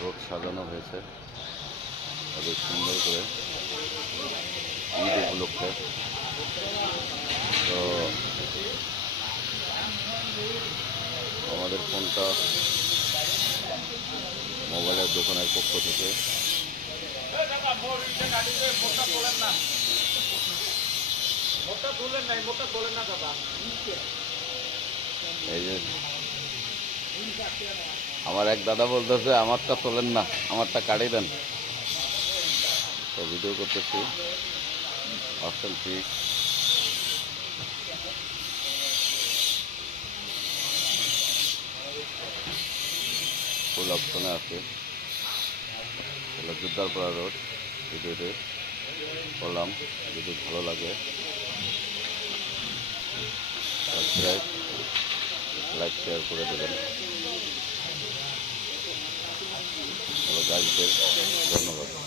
Road সাজানো হয়েছে বেশ সুন্দর করে ঈদ উপলক্ষে। তো আমাদের ফোনটা মোবাইলের দোকানের পক্ষ থেকে এই যে আমার এক দাদা বলতেছে আমারটা তোলেন না, আমারটা কাটিয়ে দেন। তো ভিডিও করতেছি অপশন ঠিক ফুল অপশনে আছে। জোরদারপাড়া রোড ভিডিওতে করলাম। যদি ভালো লাগে সাবস্ক্রাইব লাইক শেয়ার করে দেবেন। ভালো গাইডদের ধন্যবাদ।